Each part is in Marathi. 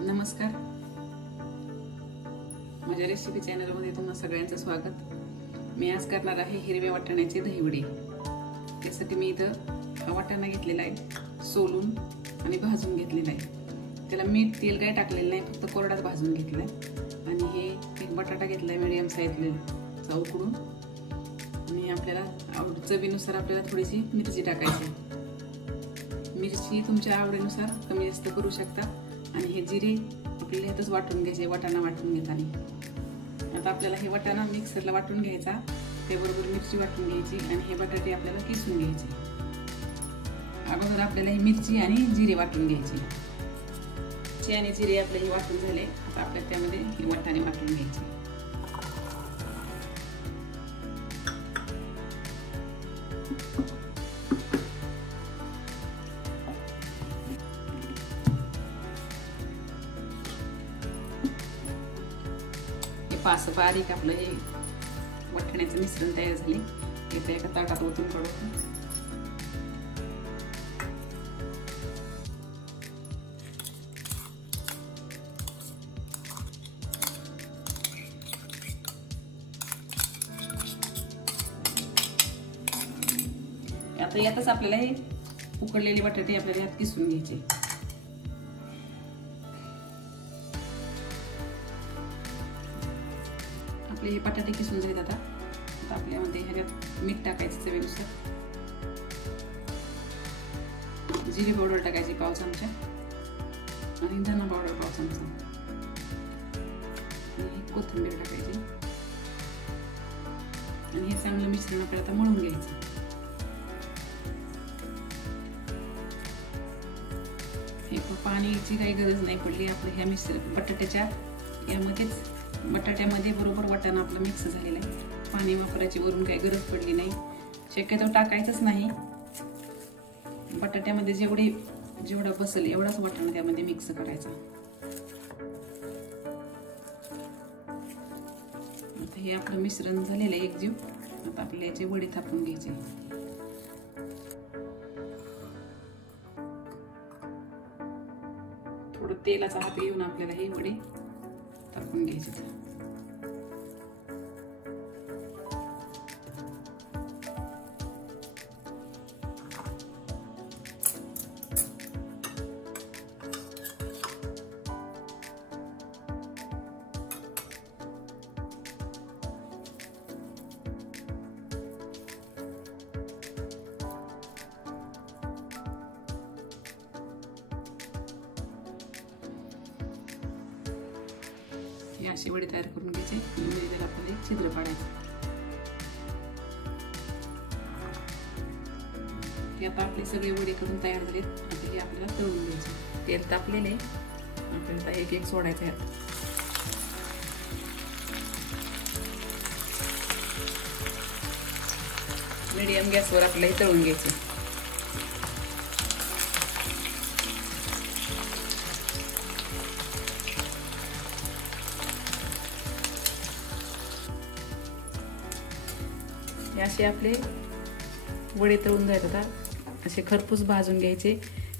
नमस्कार, माझ्या रेसिपी चॅनलमध्ये तुम्हा सगळ्यांचं स्वागत। मी आज करणार आहे हिरव्या वाटाण्याचे दहीवडे। त्यासाठी मी इथं वाटाणा घेतलेला आहे, सोलून आणि भाजून घेतलेला आहे। त्याला मीठ तेल काय टाकलेलं नाही, फक्त कोरडाच भाजून घेतलाय। आणि हे एक बटाटा घेतलाय मीडियम साईजचा उकडून, आणि आपल्याला चवीनुसार आपल्याला थोडीशी मिरची टाकायची। मिरची तुमच्या आवडीनुसार कमी जास्त करू शकता। आणि हे जिरे आपल्याला ह्यातच वाटून घ्यायचे, वाटाणा वाटून घेताना। आता आपल्याला हे वाटाणा मिक्सरला वाटून घ्यायचा, त्याबरोबर मिरची वाटून घ्यायची आणि हे बटाटे आपल्याला किसून घ्यायचे। अगोदर आपल्याला ही मिरची आणि जिरे वाटून घ्यायचे। मिरची आणि जिरे आपले हे वाटून झाले, आता आपल्याला त्यामध्ये हे वाटाणे वाटून घ्यायचे। पास बारीक आपलं हे वाटाण्याचं मिश्रण तयार झाले। हे एका ताटात ओतून काढू। आता यातच आपल्याला हे उकडलेले बटाटे आपल्याला यात किसून घ्यायचे। आपले हे बटाटे किसून झाले। आता आपल्यामध्ये ह्याच्यात मीठ टाकायचं चवीनुसार, जिरे पावडर टाकायची पाव चमचा आणि धना पावडर पाव चमचा, आणि कोथिंबीर टाकायची आणि हे चांगलं मिश्रण आपल्याला आता मळून घ्यायचं। हे पाण्याची काही गरज नाही पडली, आपल्या ह्या मिश्रण बटाट्याच्या यामध्येच बटाट्यामध्ये बरोबर वाटाणा आपलं मिक्स झालेला आहे। पाणी वापरायची वरून काही गरज पडली नाही, शक्यतो टाकायचंच नाही। बटाट्यामध्ये जेवढा बसेल एवढाच वाटाणा त्यामध्ये मिक्स करायचा। आता हे आपलं मिश्रण झालेलं आहे एकजीव। आता आपल्याला याचे वडे थापून घ्यायचे। थोडं तेलाचा हात घेऊन आपल्याला हे वडे थापून घ्यायचे। हे असे वडे तयार करून घ्यायचे आणि त्याला आपल्याला छिद्र पाडायचे। हे आता आपले सगळे वडे करून तयार झालेत। आता हे आपल्याला तळून घ्यायचे। तेल तापलेले आपल्याला एक एक सोडायचं आहे। मीडियम गॅसवर आपल्याला तळून घ्यायचे। असे आपले वडे तळून जायचे। आता असे खरपूस भाजून घ्यायचे।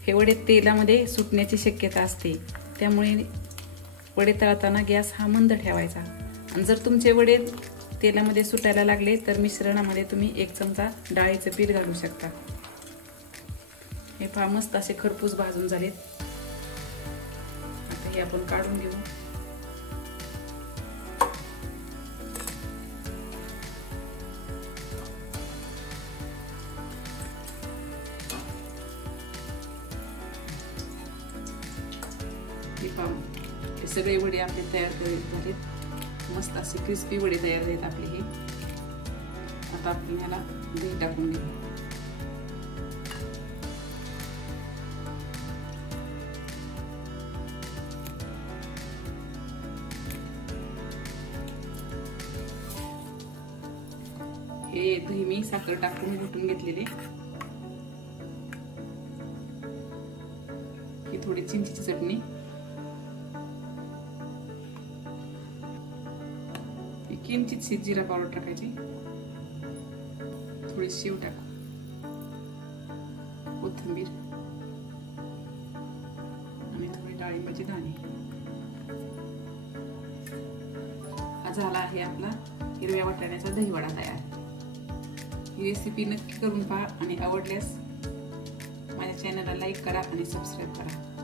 हे वडे तेलामध्ये सुटण्याची शक्यता असते, त्यामुळे वडे तळताना गॅस हा मंद ठेवायचा। आणि जर तुमचे वडे तेलामध्ये सुटायला लागले तर मिश्रणामध्ये तुम्ही 1 चमचा डाळीचं पीठ घालू शकता। हे फार मस्त असे खरपूस भाजून झालेत। आता हे आपण काढून घेऊ। हे सगळे वडे आपले तयार झालेत। मस्त असे क्रिस्पी वडे तयार झालेत आपले हे। आता आपण ह्याला दही टाकून घेऊ। हे दही मी साखर टाकून घुटून घेतलेले। ही थोडी चिंचेची चटणी, किंचितशी जिरा पावडर टाकायची, थोडी शेव टाकू, कोथिंबीर आणि थोडी डाळिंबाची दाणे। झाला आहे आपला हिरव्या वाटाण्याचा दहीवडा तयार। ही रेसिपी नक्की करून पहा आणि आवडल्यास माझ्या चॅनलला लाईक करा आणि सबस्क्राईब करा।